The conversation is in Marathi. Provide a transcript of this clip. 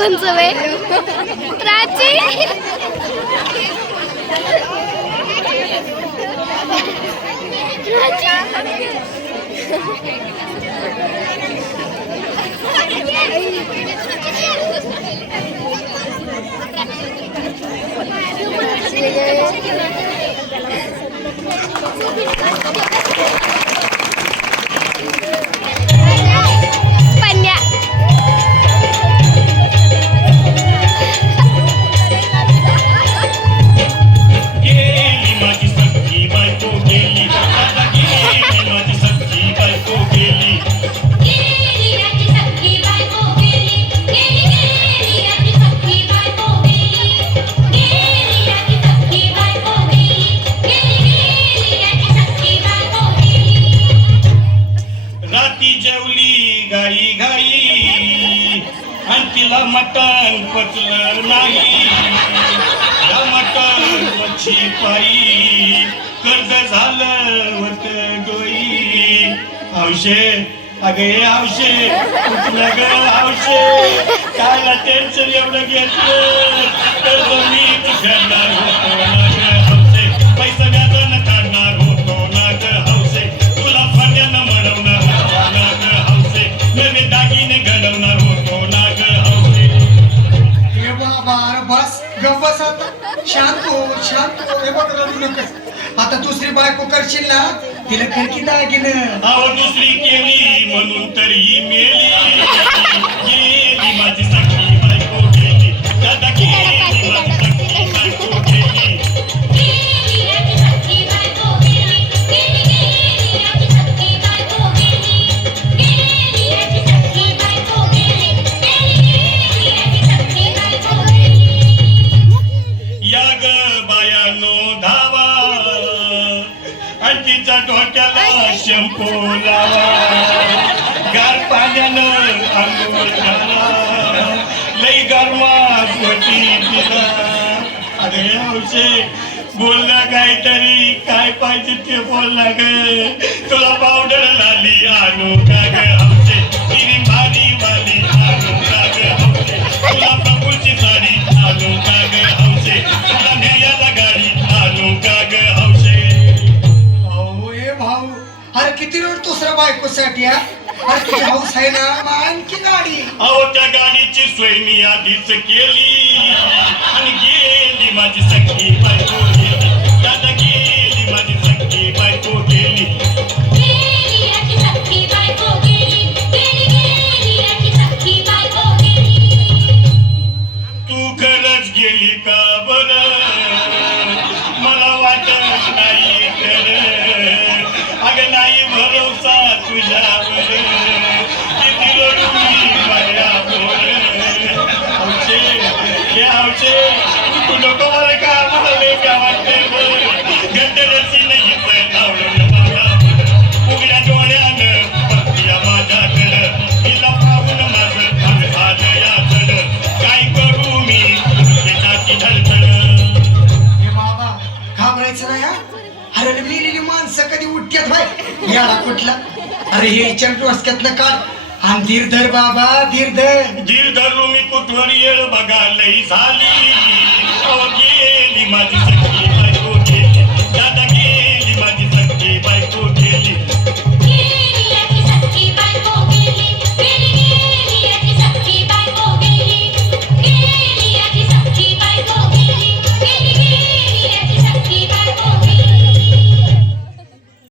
कोणचं वे प्राची पन्या तिला मटण पचलं नाही या मटण मच्छी पायी कर्ज झालं होत डोई हौशे अगे हौशे कुठलं ग हौशे कायला टेन्शन एवढं घेतलं कर्ज मीच फेडणार होतो ना ग हौशे पैसा व्याजानं काढणार होतो ना ग हौशे तुला फड्यानं मरवणार होतो ना ग हौशे नवे दागिने घडवणार होतो ना ग बस गप्पस आता शांत हो हे बघ रडू नकोस आता दुसरी बायको करशील ना तिला खडकी दागिनं अहो दुसरी केली म्हणून तर ही मेली गेली माझी सखी बायको गेली दादा गेली माझी सखी बायको गेली तिच्या डोक्याला शॅम्पू लावा गार पाण्यानं आंघोळ करा लई गरमात होती तिला अरे हौशे बोलला काहीतरी काय पाहिजे ते बोलला ग तुला पावडर लाली आणू का ग हौशे तिने भारी वाली आणू का ग हौशे तुला प्रभूची साडी आणू का ग हौशे तुला न्यायाला गाडी आणू का ग हौशे भाऊ अरे किती रोड दुसऱ्या बायकोसाठी अरे तुझी हाऊस आहे ना मग आणखी गाडी अहो त्या गाडीची सोय मी आधीच केली आणि गेली माझी सखी बायको गेली दादा गेली माझी सखी बायको गेली तू खरंच गेली का बरं मला वाटत नाही खरं अगं नाही भरोसा तुझ्यावर किती रडू मी माझ्यावर हौशे हे हौशे तू नको मला का मला का वाटतंय गंडरसी नाही लावलं बाबा उघड्या डोळ्यानं बघतीया माझ्याकडं तिला पाहून माझं झालं याचड काय करू मी त्याची धडधड हे बाबा घाबरायचं नाही अरे मेलेली माणसं कधी उठत्यात भाई याला कुठला अरे हे डोसक्यातलं काढ आणि धीर धर बाबा धीर धर धीर धरू मी कुठवर येळ बघा लई झाली